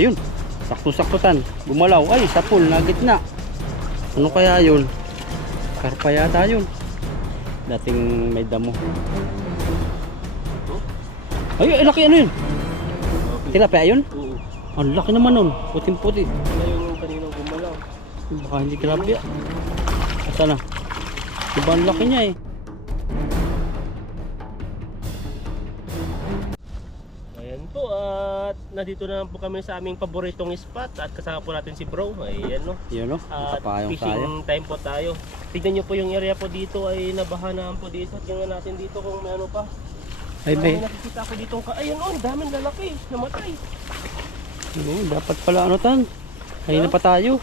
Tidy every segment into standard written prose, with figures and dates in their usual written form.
Ayun, sakto-saktutan. Gumalaw. Ay, sa pool, na gitna. Ano kaya yun? Karpa yata yun. Dating may damo. Ay, laki ano yun? Tilapia yun? Oo. Ang laki naman nun. Puting-puti. Wala yung kaninang gumalaw. Baka hindi tilapia. Asa na? Diba ang laki niya eh. Ayan po, at nandito na po kami sa aming paboritong spot at kasama po natin si bro. Ayan no. Yun o, At nakapayong fishing tayo. time po tayo. Tignan nyo po yung area po dito ay nabahanaan po dito. Tingnan natin dito kung may ano pa. Ay be, Nakikita ko dito. Ayun oh, daming lalaki. Namatay. dapat pala ano tan. Kanina pa tayo.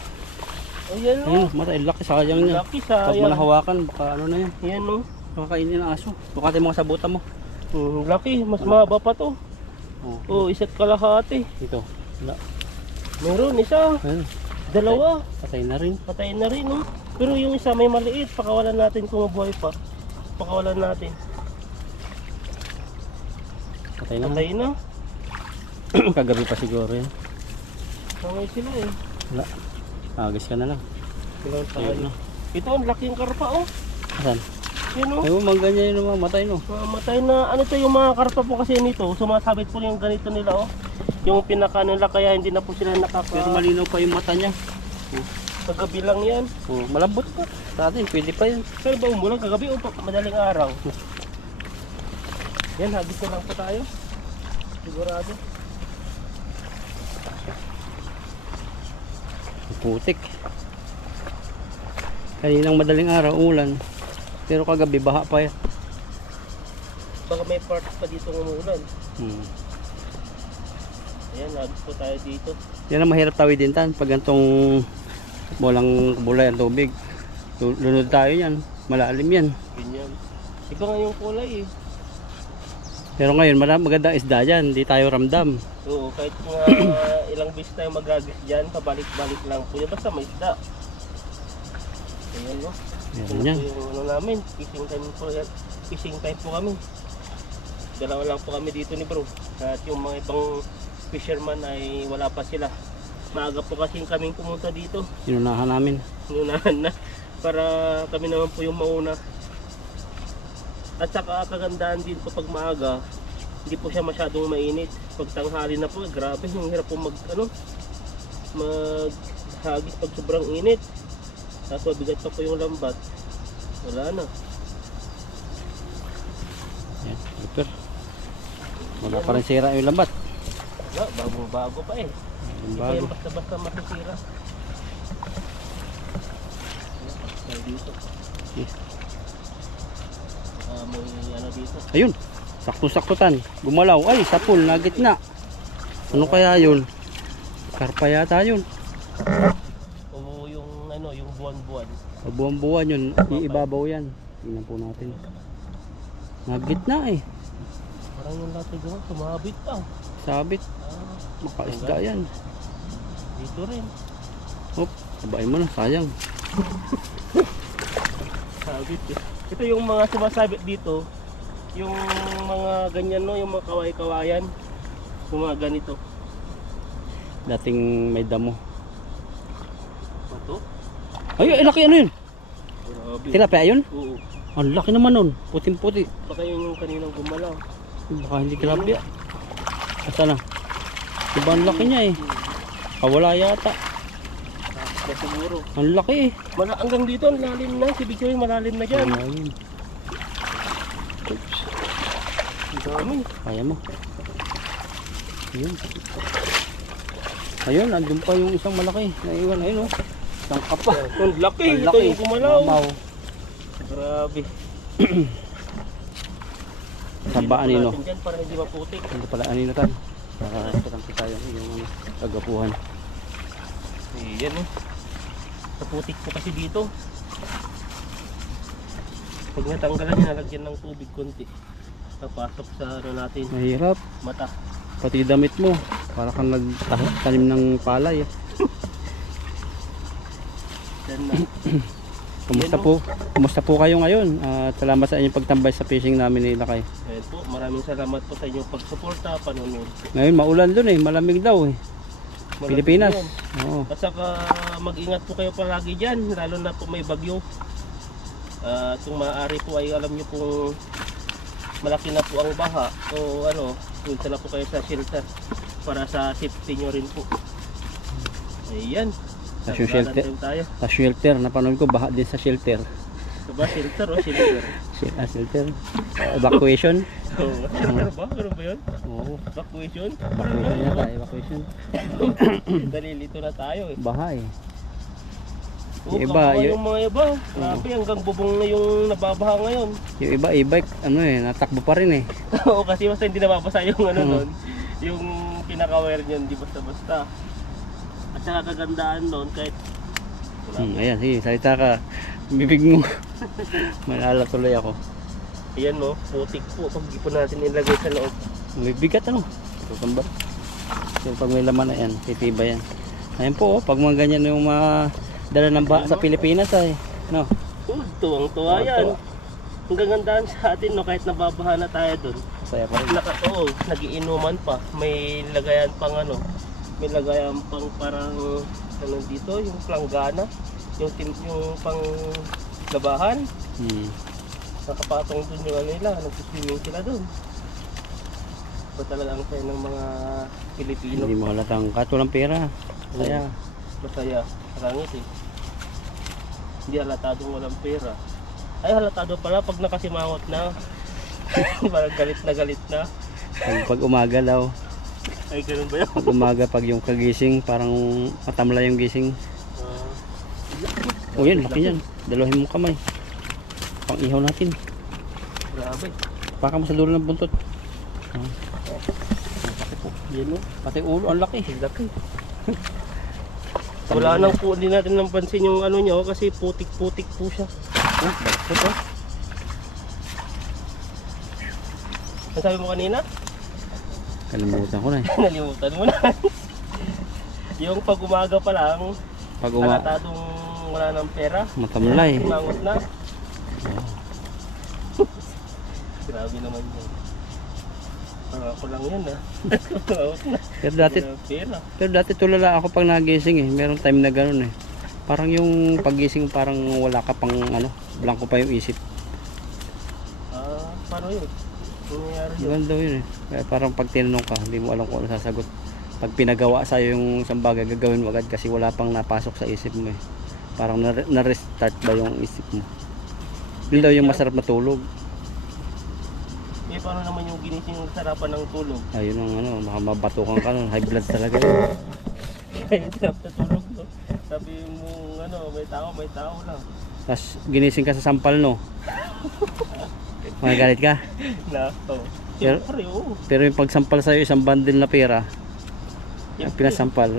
Ayan Ayun, oh. matay, laki, sayang niya. Laki Pag sayang. manahawakan, baka ano na yan. Ayan oh. Makakainin ng aso. Bukati mga sabutan mo. Laki. Mas mahaba pa to. Oh, Oh, isa't kalahati. dito. Wala. Meron isa. Ayun, Dalawa. patay na rin. Patay na rin no. Pero yung isa may maliit. Pakawalan natin kung mabuhay pa. Pakawalan natin. Patay na. Patay na. Kagabi pa siguro yan. Tangay sila eh. Wala. Agis ka na lang. Silang tayo. Ayun na. Ito ang laking karpa oh. Asan? Yan oh. Ayun, mga ganyan yun mga matay no. Mamatay na. Ano to yung mga karpa po kasi nito. Sumasabit po yung ganito nila oh. Yung pinaka nila kaya hindi na po sila Pero malinaw pa yung mata niya. Kagabi lang yan. Oh, malambot pa. Sa atin, pwede pa yan. Pero ba umulan kagabi o madaling araw? Yan, hagis na lang po tayo. Sigurado. Putik. Kaninang madaling araw, umulan. Pero kagabi, baha pa yan. Baka may parts pa dito ng umulan. Ayan, hagis po tayo dito. Yan ang mahirap tawidin tan. Pag gantong walang bulay ang tubig. Lunod tayo yan. Malalim yan. Ganyan. Iba nga yung kulay eh. Pero ngayon, magandang isda yan. Hindi tayo ramdam. Oo, kahit mga ilang beses tayo magagis dyan, pabalik-balik lang po yun. Basta may isda. Ayan no. Yan yan. Ito yung ano namin, fishing time po, fishing time po kami. Dalawa lang po kami dito ni bro. At yung mga ibang fisherman ay wala pa sila. Maaga po kasi kaming pumunta dito. Sinunahan namin. Sinunahan na. Para kami naman po yung mauna. At saka kagandaan din po pag maaga, hindi po siya masyadong mainit. Pag tanghali na po, grabe, yung hirap po maghagis pag sobrang init. Tapos mabigat pa po yung lambat. Wala na. Yan, super. Wala pa rin sira yung lambat. Wala, bagong-bago pa eh. Yung Hindi pa bago. yan basta-basta masisira. Tayo dito. Yes. May ano dito. Ayun, sakto-saktutan. Gumalaw. Ay, sa pool, na gitna. Ano kaya yun? Karpa yata yun. O yung ano, yung buwan-buwan. Buwan-buwan yun. Iibabaw yan. Tingnan po natin. Na gitna eh. Parang yung lahat ng sumabit pa. Sabit. Ah, Makaisda yan. dito rin. Hop, sabayin mo na. Sayang. Sabit eh. Ito yung mga sumasabit dito. Yung mga ganyan no, yung mga kaway-kawayan. Yung mga ganito. Dating may damo. Ito? Ay, laki ano yun? Grabe. Tilapia yun? Oo. Ang laki naman nun. Puting-puti. Baka yun yung kaninang gumalaw. Baka hindi tilapia. Asa na? Diba ang laki niya eh. Kawala yata. Na siguro. Ang laki eh. Hanggang dito, ang lalim na. Si Big Joy, malalim na dyan. Ayun. Oops. Ang dami. Kaya mo. Ayun. Ayun, andun pa yung isang malaki. Naiwan, ayun oh. Isang kapa. Ang laki. Ang Ito laki. yung gumalaw. Mamaw. Grabe. Saba anino. Natin dyan para hindi maputik. Hindi pala anino tan. Nakakasarang ko tayo yung ano, agapuhan. Ayan eh. Naputik po kasi dito. Pag natanggalan niya, nalagyan ng tubig konti. Napasok sa ano natin, Mahirap. mata. Pati damit mo. Para kang nagtanim ng palay. Then, Kumusta po kayo ngayon? At salamat sa inyong pagtambay sa fishing namin ni Lakay. ayun po, maraming salamat po sa inyong pagsuporta, panonood. Ngayon maulan dun eh, malamig daw eh. Malaki Pilipinas. yun. Oo. At saka mag-ingat po kayo palagi dyan, lalo na po may bagyo. Kung maaari po ay alam nyo kung malaki na po ang baha o ano, punta na po kayo sa shelter para sa safety nyo rin po. Ayan. Sa shelter. Tayo. Sa shelter, napanood ko baha din sa shelter. Diba shelter o shelter? Shelter. Evacuation. Oo, shelter ba? Ano ba yun? Oo. Evacuation? Evacuation yata, evacuation. Dalilito na tayo eh. Baha eh. Yung Yung iba, yung mga iba, grabe hanggang bubong na yung nababaha ngayon. Yung iba e-bike, ano eh, natakbo pa rin eh. Oo, kasi basta hindi nababasa yung ano nun, yung pinaka-wire niya, hindi basta-basta. At saka kagandaan doon kahit wala. Ayan, sige, salita ka. Bibig mo. Malala tuloy ako. Ayan no, putik po pag di po natin ilagay sa loob. May bigat ano. Tutumba. So pag may laman na yan, titiba yan. Ayan po, oh, pag mga ganyan yung mga dala ng baha sa Pilipinas ay, no? Tuwang-tuwa yan. Ang gagandaan sa atin no, kahit nababaha na tayo doon. Saya pa rin. Oo, nagiinuman pa. May lagayan pang ano, may lagayan pang parang ano dito, yung planggana, yung pang labahan. Nakapatong dun yung ano nila, nag-swimming sila dun. So talaga ang saya ng mga Pilipino. Hindi mo halatang kahit walang pera. Saya. Masaya, karangit eh. Hindi halatadong walang pera. Ay halatado pala pag nakasimangot na. Parang galit na. Pag umaga daw. Ay ganun ba yun? Pag umaga, pag yung kagising, parang matamla yung gising. O yan, laki yan. Dalahin mo kamay. Pang ihaw natin. Grabe. Baka mo sa dulo ng buntot. Pati po. Yan o. Pati ulo, ang laki. Laki. Wala nang po, hindi natin napansin yung ano nyo kasi putik-putik po siya. Ito. Ang sabi mo kanina? Kalimutan ko na eh. Nalimutan mo na. Yung pag umaga pa lang, Pag halatadong wala ng pera, matamlay. mangot na. Grabe naman yun. Parang ako lang yan ah. Mangot na. Pero dati tulala ako pag nagising eh. Merong time na gano'n eh. Parang yung pagising parang wala ka pang ano, blanco pa yung isip. Paano yun? Ano nangyari yun? Ganun daw yun eh. Kaya parang pag tinanong ka, hindi mo alam kung ano sasagot. Pag pinagawa sa'yo yung isang bagay, gagawin mo agad kasi wala pang napasok sa isip mo eh. Parang na-restart ba yung isip mo. Yun daw yung masarap matulog. Eh paano naman yung ginising ng sarapan ng tulog? Ayun ang ano, makabatukan ka nun. High blood talaga yun. Kaya sarap na tulog no? Sabi mo ano, may tao lang. Tapos ginising ka sa sampal no. Magagalit ka. Na, Pero- Siyempre, oo. Pero yung pagsampal sa'yo isang bundle na pera, pinasampal.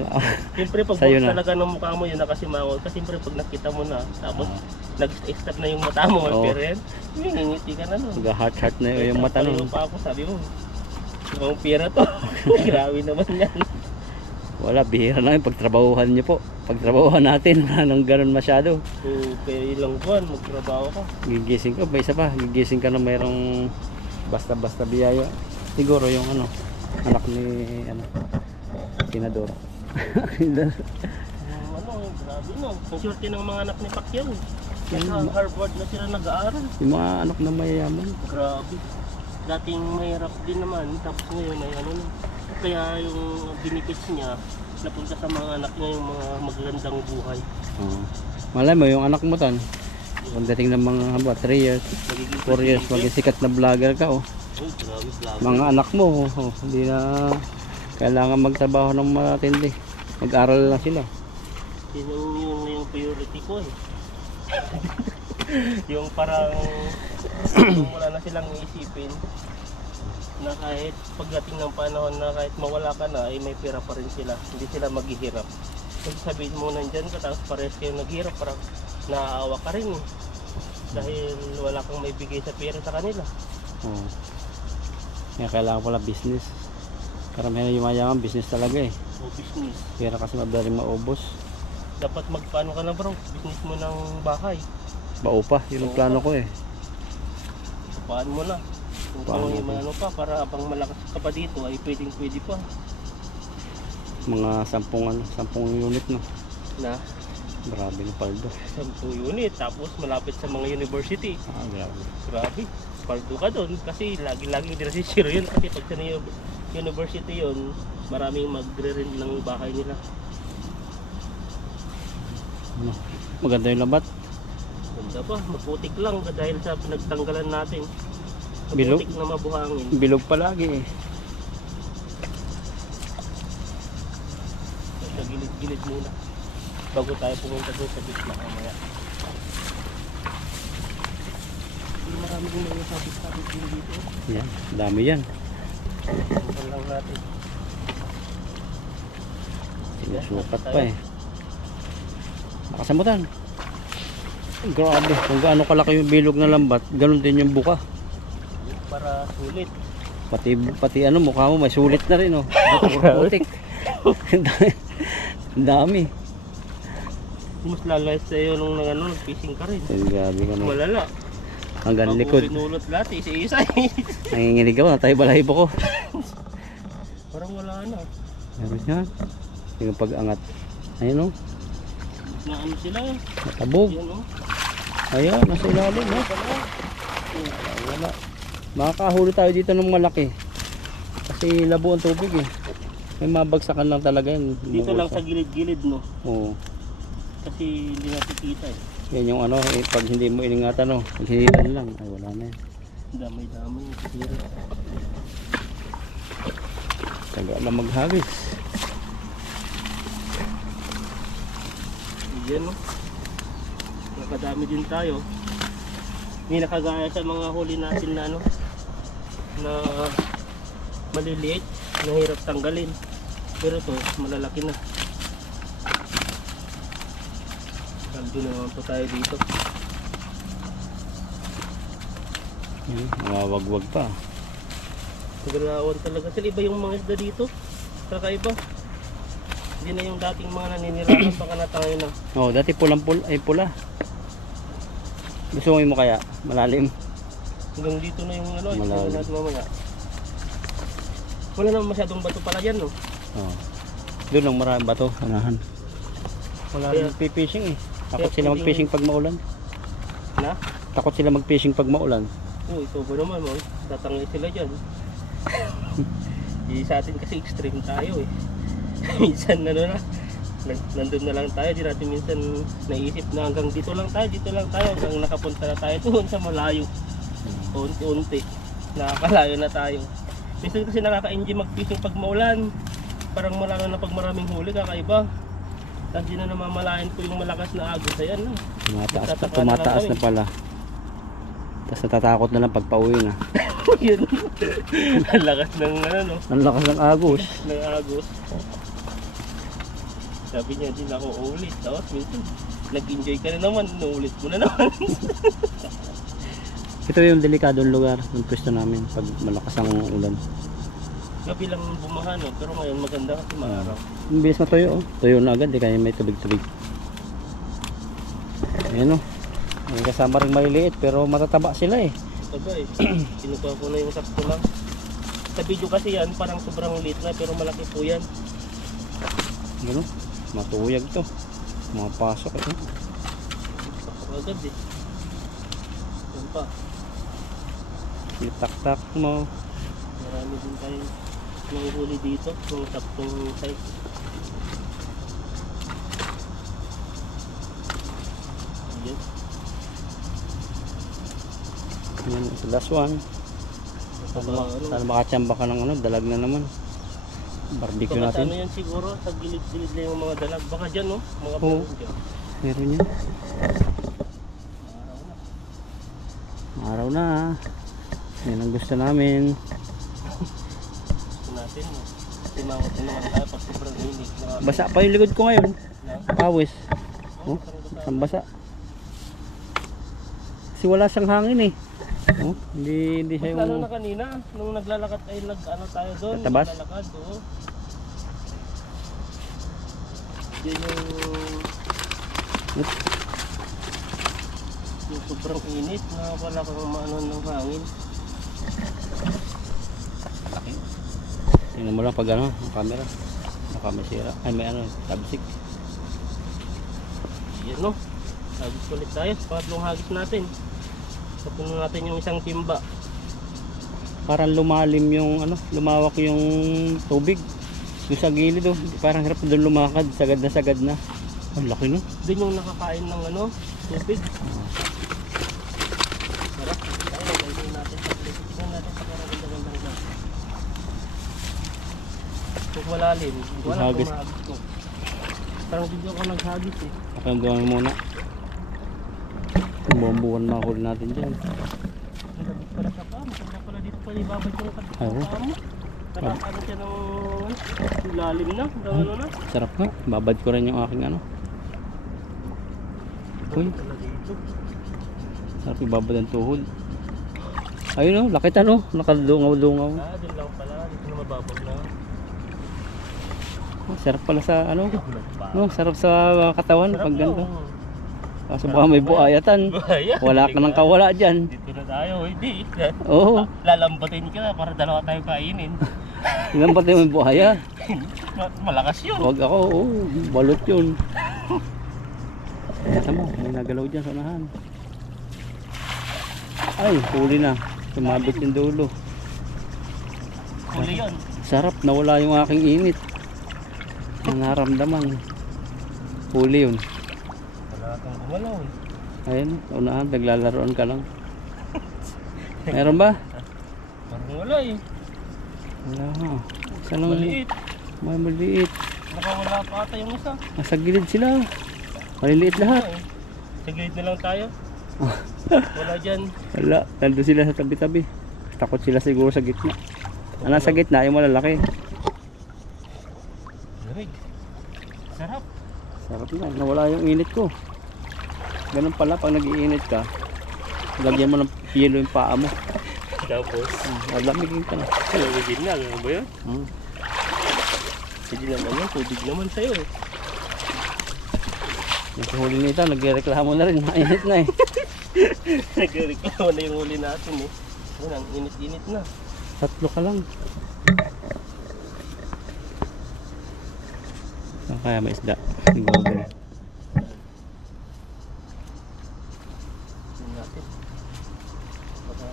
Siyempre pag Sa'yo buhos na. talaga ng mukha mo yun nakasimangot. Kasi siyempre pag nakita mo na, tapos nag-stop na yung mata mo, Oo. pero yan, ngingiti ka na no. Mag-heart na yung mata Pareho nun. pa ako, sabi mo, ibang pera to. Grabe naman yan. Wala, bihira na yung pagtrabahuhan nyo po. Pagtrabahuhan natin, wala nang ganun masyado. So, kaya ilang buwan, magtrabaho ka. Gigising ka, may isa pa, gigising ka na mayroong basta-basta biyaya. Siguro yung ano, anak ni ano, senador. Grabe no. Ang swerte ng mga anak ni Pacquiao. Sa Harvard na sila nag-aaral. Yung mga anak na mayayaman. Grabe. Dating mahirap din naman, tapos ngayon ay ano na. Kaya yung benefits niya, napunta sa mga anak niya yung mga magandang buhay. Malay mo, yung anak mo tan, pagdating ng mga 3 years, 4 years, maging sikat na vlogger ka oh. Ay, grabe, grabe. Mga anak mo, hindi na kailangan magtrabaho ng matindi. Mag-aral lang sila. Yun yung priority ko eh. Yung parang yung wala na silang isipin na kahit pagdating ng panahon na kahit mawala ka na ay may pera pa rin sila, hindi sila maghihirap. Kasi sabihin mo nandyan ka tapos parehas kayo naghihirap, parang naaawa ka rin eh. Dahil wala kang may bigay sa pera sa kanila. Kaya kailangan pala business. Karamihan yung mayaman, business talaga eh. O business. Pera kasi madaling maubos. Dapat magpaano ka na bro, business mo ng bahay. Bao pa, yun ang plano ko eh. Paan mo na. Kung Paano yung mo? ano pa, para pang malakas ka pa dito ay pwedeng pwede pa. Mga 10 unit no. Na Grabe na paldo. 10 unit, tapos malapit sa mga university. Grabe. Grabe, paldo ka doon kasi lagi-laging dinasisiro yun kasi pag sa university yun, maraming magre-rent ng bahay nila. Ano, maganda yung lambat. Ganda pa, maputik lang dahil sa pinagtanggalan natin. Bilog? Maputik na mabuhangin. Bilog palagi eh. Sa gilid-gilid muna bago tayo pumunta doon sa beach na kamaya. Marami din mga sabit-sabit din dito. Yan, dami yan. Pumunta lang natin. Sinusukat pa eh. Nakasamutan. Grabe, kung gaano kalaki yung bilog na lambat, ganun din yung buka. Para sulit. Pati ano, mukha mo may sulit na rin oh. Putik. Ang dami. Mas lalayas sa'yo nung fishing ka rin. Ay, grabe ka na. Malala. Hanggang likod. Pinulot lahat, isa-isa. Nanginginig ako, natay balahibo ko. Parang wala na. Meron yan. Yung pag-angat. Ayun oh. Na ano sila eh. Natabog. Yan oh. Ayan, nasa ilalim oh. Wala. Makakahuli tayo dito ng malaki. Kasi labo ang tubig eh. May mabagsakan lang talaga yan. Dito lang sa gilid-gilid no. Oo. Kasi hindi natin kita eh. Yan yung ano, eh, pag hindi mo iningatan no. Pag hinilan lang, ay wala na yan. Damay-damay. Taga na maghagis. Yan no. Nakadami din tayo. Hindi nakagaya sa mga huli natin na ano, na maliliit, na hirap tanggalin. Pero to, malalaki na. Kaldo na naman po tayo dito. Mawagwag pa. Pagalawan talaga. Sila iba yung mga isda dito. Kakaiba. Hindi na yung dating mga naninirahan baka natangay na. Oh, dati pulang-pula ay pula. Gusto mo kaya malalim. Hanggang dito na yung ano, Malalim. ito natin mamaya. Wala naman masyadong bato pala dyan no. Oh. Doon lang maraming bato, anahan. Wala Kaya- rin magpi-fishing eh. Takot kaya sila pwedeng- mag-fishing pag maulan. Na? Takot sila mag-fishing pag maulan. Oo, ito ba naman mo? Tatangay sila dyan. Sa atin kasi extreme tayo eh. Minsan ano na, nandun na lang tayo, di natin minsan naisip na hanggang dito lang tayo, hanggang nakapunta na tayo doon sa malayo. Unti-unti, nakakalayo na tayo. Minsan kasi nakaka-enjoy mag-fishing pag maulan. Parang malalo na pag maraming huli, kakaiba. Tapos di na namamalayan ko yung malakas na agos. Ayan na. Tumataas na pala. Tapos natatakot na lang pag pauwi na. Yun. Ang lakas ng ano no. Ang lakas ng agos. Ng agos. Sabi niya, di na ako uulit. Tapos minsan, nag-enjoy ka na naman, nuulit mo na naman. Ito yung delikadong lugar ng pwesto namin pag malakas ang ulan. Gabi lang bumaha no, pero ngayon maganda kasi maaraw. Ang bilis matuyo oh. Tuyo na agad, di kaya may tubig-tubig. Ayan oh. May kasama rin maliliit pero matataba sila eh. Taga eh, kinukuha ko na yung sakto lang. Sa video kasi yan, parang sobrang liit na pero malaki po yan. Ano? Matuyag to. Mapasok ito. Pasok agad eh. Yan pa, Itak-tak mo. marami din tayo nanguhuli dito, ng saktong size. Yan. Yan, ito last one. Sana makachamba ka ng ano, dalag na naman. Barbecue Baka sa ano natin. yan siguro, sa gilid-gilid lang yung mga dalag. Baka dyan no, mga Oo. meron dyan. Meron yan. Araw na. Yan ang gusto namin. Gusto natin no. Timangot na naman tayo pag sobrang init. Basa pa yung likod ko ngayon. Pawis. Oh, Oh, ang basa. Kasi wala siyang hangin eh. Oh, hindi siya Lalo yung... na kanina, nung naglalakad ay nag-ano tayo doon, Tatabas? naglalakad, oo. Yan yung sobrang init na wala kang maano ng hangin. Tingnan mo lang pag ano, ang camera. Baka may sira. Ay may ano, tabsik. Yan no. Hagis ulit tayo. Pangatlong hagis natin. Tapunan natin yung isang timba. Parang lumalim yung ano, lumawak yung tubig. Doon sa gilid oh. Parang hirap doon lumakad. Sagad na. Ang laki no. Doon yung nakakain ng ano, tubig. Sarap. Tayo, lagyan natin sa plate. Tignan natin sa karagandang lang. Kung malalim, wala Hagis. kung mahagis ko. Parang video ako naghagis eh. Okay, gawin muna. Buwan na huli natin dyan. Ang labis pala sa paa. Maganda pala dito pala ibabay ko ng Oo. paa mo. Nakakaano siya ng lalim na. Hanggang ano na. Sarap nga. Babad ko rin yung aking ano. Uy, Pala dito. sarap ibabad ang tuhod. Ayun oh, lakit ano. Nakadungaw-dungaw. Ah, dun lang pala. Dito na mababag na. Oh, sarap pala sa ano. Nagpa. No, sarap sa katawan Sarap pag no. ganito. Kaso baka may buayatan. Bahaya. Wala ka nang kawala dyan. Dito na tayo. Hindi. Oo. Lalambatin ka na para dalawa tayo kainin. Ilan pati may buhaya. Malakas yun. Huwag ako. Oo, balot yun. Eto mo, may nagalaw dyan sa unahan. Ay, huli na. Sumabit yung dulo. Huli yun. Sarap, nawala yung aking init. Ang naramdaman. Huli yun. Wala kang gumalaw eh. Ayun, sa unahan, naglalaroan ka lang. Meron ba? Parang wala eh. Wala ha. Isa lang. Maliit. May maliit. Nakawala pa ata yung isa. Nasa gilid sila. Maliliit lahat. Wala eh. Sa gilid na lang tayo. Wala dyan. Wala, nandun sila sa tabi-tabi. Takot sila siguro sa gitna. Ang nasa gitna, yung malalaki. Lamig. Sarap. Sarap na, nawala yung init ko. Ganun pala, pag nag-iinit ka, lagyan mo ng yelo yung paa mo. Tapos, Lamigin ka na. lamigin na. Ano ba yun? Hmm. Sige naman yun. Tubig naman sa'yo eh. Yung huli nito, nagreklamo na rin. Mainit na eh. Nagreklamo na yung huli natin eh. Yun, ang init-init na. Tatlo ka lang. Saan kaya may isda? Siguro. Yun natin.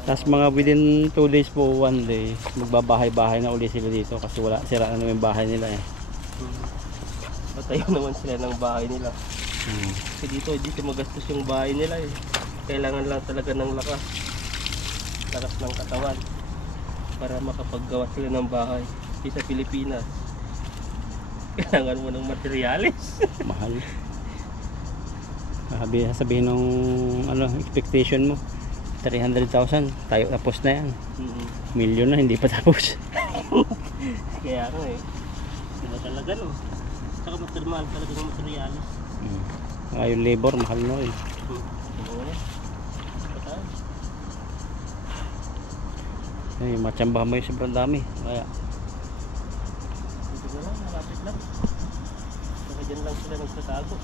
Tapos mga within 2 days po, 1 day, magbabahay-bahay na uli sila dito kasi wala, sira na yung bahay nila eh. Patayo naman sila ng bahay nila. Hmm. Kasi dito magastos yung bahay nila eh. Kailangan lang talaga ng lakas. Lakas ng katawan. Para makapaggawa sila ng bahay. Di sa Pilipinas. Kailangan mo ng materyales. Mahal. Sabihin ng ano, expectation mo 300,000, tayo tapos na yan. Milyon na, hindi pa tapos. Kaya nga eh. Diba talaga no? Saka mahal talaga ng materyales. Saka yung labor, mahal na rin. Ay, matsambahan mo yung sobrang dami. Kaya, Dito na lang, malapit lang. Saka dyan lang sila nagsatago.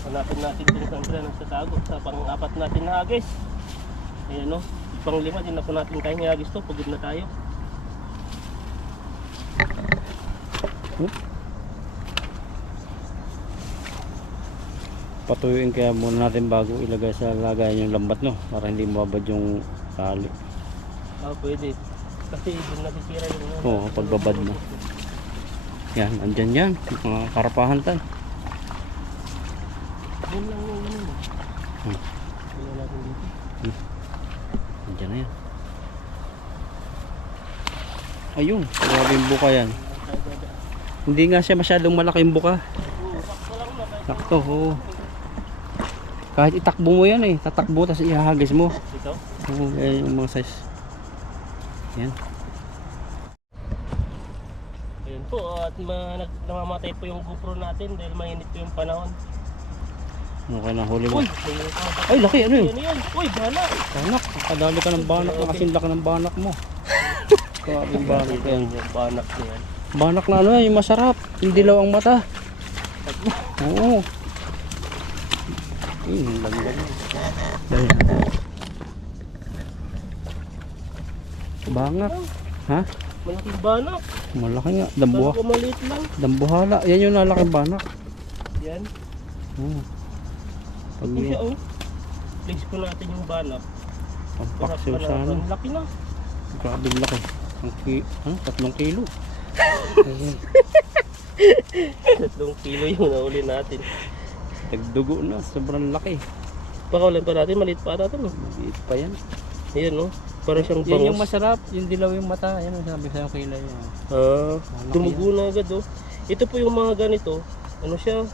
Hanapin natin kung saan sila nagsatago. Sa pang-apat natin na hagis. Ayan no, pang-5 din na po natin kayang hagis to. Pagod na tayo. patuyuin kaya muna natin bago ilagay sa lagayan yung lambat no, para hindi mababad yung tali. Pwede. Kasi doon nasisira yung Oo, pagbabad mo. Yan, andyan yan. Mga karapahan tayo. Doon lang yung ano. Hmm. Wala natin dito. Andyan na yan. Ayun, grabe yung buka yan. Hindi nga siya masyadong malaki yung buka. Sakto lang na. Sakto, oo. Kahit itakbo mo yan eh, tatakbo tapos ihahagis mo. Ito? Oo, yan yung mga size. Yan. Ayun po, at namamatay po yung GoPro natin dahil mainit po yung panahon. Okay na, huli mo. Uy! Ay, laki, ano yun? Ano yan? Uy, bala! Banak, kadali ka ng banak na kasing laki ng banak mo. Grabe yung banak yan. Yung banak na yan. Banak na ano yan, yung masarap. Yung dilaw ang mata. Oo. Laglag. Bangak. Ha? Malaking banak. Malaki nga. Dambuha. Parang maliit lang. Dambuhala. Yan yung lalaking banak. Yan. Oh. Pag Ito siya oh. Place po natin yung banak. pampaksiw sana. Ang laki na. Grabe laki. 3 kilo. Ayun. 3 kilo yung nahuli natin. Nagdugo na. Sobrang laki. Pakawalan pa natin, maliit pa natin. No? Maliit pa yan. Ayan no. Parang siyang Yan yung bangos. masarap. Yung dilaw yung mata. Yan ang sabi sa'yo kilay. Dumugo na agad oh. Ito po yung mga ganito. Ano siya?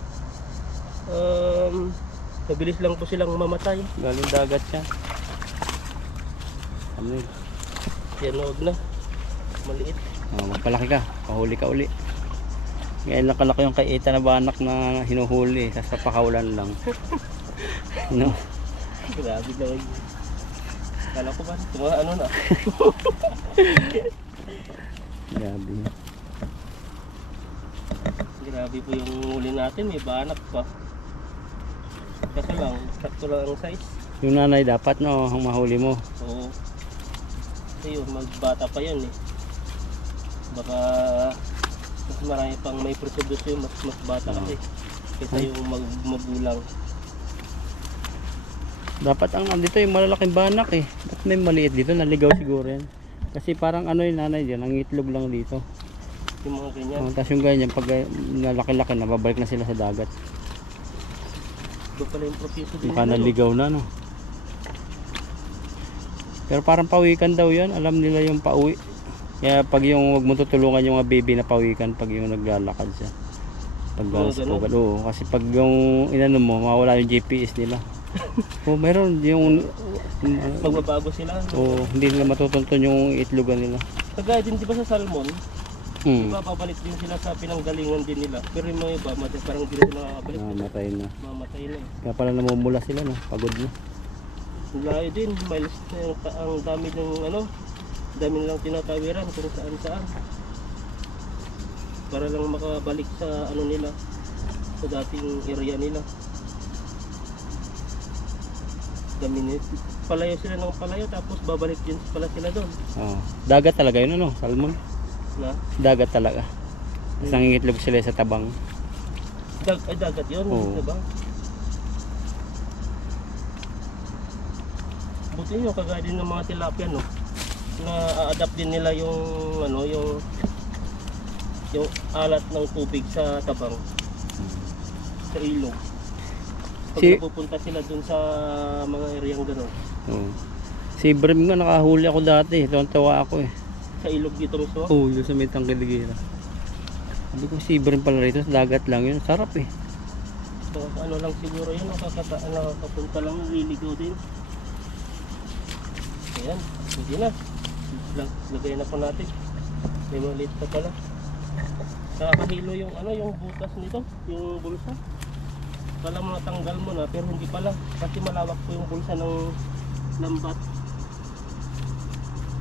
Mabilis lang po silang mamatay. Galing dagat siya. Ano yun? Yan, huwag na. Maliit. Magpalaki ka. Pahuli ka uli. Ngayon nakalaki yung kay Eta na banak na hinuhuli. Tapos papakawalan lang. No? Grabe na yun. Kala ko ba? Mga ano na. Grabe. Grabe po yung huli natin. May banak pa. Kasi lang, sakto lang ang size. Yung nanay dapat no, ang mahuli mo. Oo. Kasi yun, magbata pa yan eh. Baka mas marami pang may produce yun, mas bata kasi. Kaysa yung magulang. Dapat ang andito yung malalaking banak eh. Ba't may maliit dito? Naligaw siguro yan. Kasi parang ano yung nanay dyan, ang itlog lang dito. Yung mga ganyan. Tapos yung ganyan, pag nalaki-laki na, babalik na sila sa dagat. Doon pala yung propiso din. Mukha naligaw na no. Pero parang pawikan daw yan. Alam nila yung pauwi. Kaya pag yung wag mo tutulungan yung mga baby na pawikan pag yung naglalakad siya. Pag sa pugad. Oo, kasi pag yung inano mo, mawala yung GPS nila. Oh, meron yung Magbabago sila. oh, hindi nila matutuntun yung itlogan nila. Kagaya din di ba sa salmon, di ba babalik din sila sa pinanggalingan din nila. Pero yung mga iba, parang hindi na sila nakakabalik. Mamatay na. Mamatay na eh. Kaya pala namumula sila no, pagod na. Ang layo din, miles na ang dami ng ano, dami nilang tinatawiran kung saan saan. Para lang makabalik sa ano nila, sa dating area nila. Dami nila. Palayo sila ng palayo tapos babalik din pala sila doon. Oh, dagat talaga yun ano, salmon. Na? Dagat talaga. Tapos nangingitlog sila sa tabang. Dagat yun, Oo. diba? Buti nyo, kagaya din ng mga tilapia, no? Na a-adapt din nila yung, ano, yung alat ng tubig sa tabang. Sa ilog. Pag napupunta sila dun sa mga areang gano'n. Oh. Si Brim nga nakahuli ako dati. Tuwan-tawa ako eh. Sa ilog dito mismo. Oo, yung sa may Tangkiligera. Sabi ko si Brim pala rito, sa dagat lang yun. Sarap eh. So, ano lang siguro yun, nakakapunta lang, naliligaw din. Ayan, hindi na. Lagay na po natin. May maliit pa pala. Nakakahilo yung ano, yung butas nito, yung bulsa. Kala mo natanggal mo na, pero hindi pala. Kasi malawak po yung bulsa ng lambat.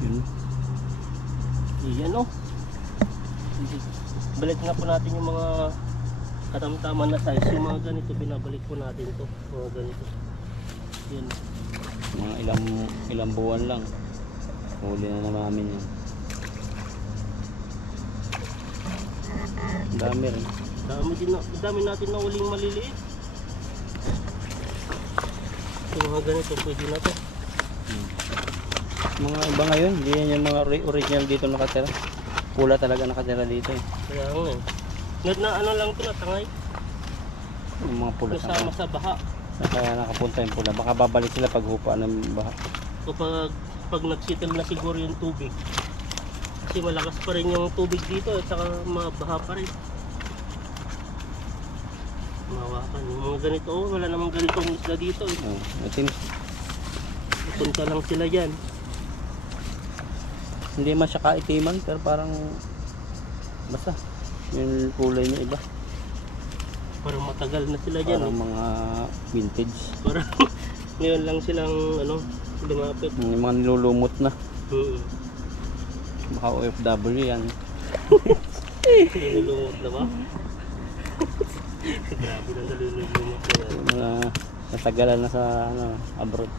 Yun. Iyan o. Balik na po natin yung mga katamtaman na size. Yung mga ganito, binabalik po natin to. Mga ganito. Yan. Mga ilang buwan lang. Huli na namin yan. Ang dami rin. Dami natin na uling maliliit. Yung mga ganito, pwede na to. Mga iba ngayon, hindi yan yung mga original dito nakatira. Pula talaga nakatira dito eh. Kaya nga eh. Na ano lang ito na tangay. Yung mga pula Kasama sa baha. kaya nakapunta yung pula. Baka babalik sila pag hupa ng baha. O pag nagsitil na siguro yung tubig. Kasi malakas pa rin yung tubig dito at saka mabaha pa rin. Mawakan. Yung mga ganito, oh, wala namang ganitong isla dito eh. Oh, natin. Punta lang sila dyan. Hindi man siya kaitiman pero parang basta yung kulay niya iba. Parang matagal na sila dyan. Parang mga vintage. Parang ngayon lang silang ano, lumapit. Yung mga nilulumot na. Baka OFW yan. Nilulumot na ba? Grabe na nalulumot na yan. Yung mga natagalan na sa abroad.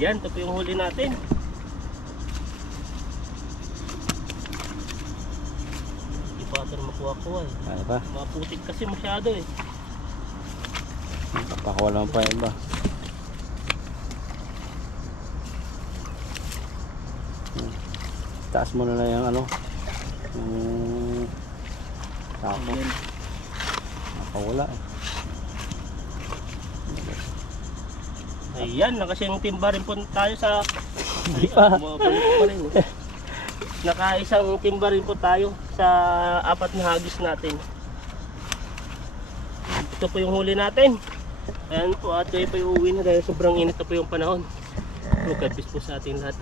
Yan, ito po yung huli natin. pa ito na makuha-kuha eh. Kaya pa. Maputik kasi masyado eh. Papakuha lang pa yung iba. Taas mo na yung ano. Yung tapo. Ayan. Nakawala eh. Ayan, nakasiyang timba rin po tayo sa... Hindi pa. Bumabalik pa rin eh. Nakaisang timba rin po tayo sa 4 na hagis natin. Ito po yung huli natin. Ayan po, at kayo po yung uwi na dahil sobrang init na po yung panahon. God bless po sa ating lahat.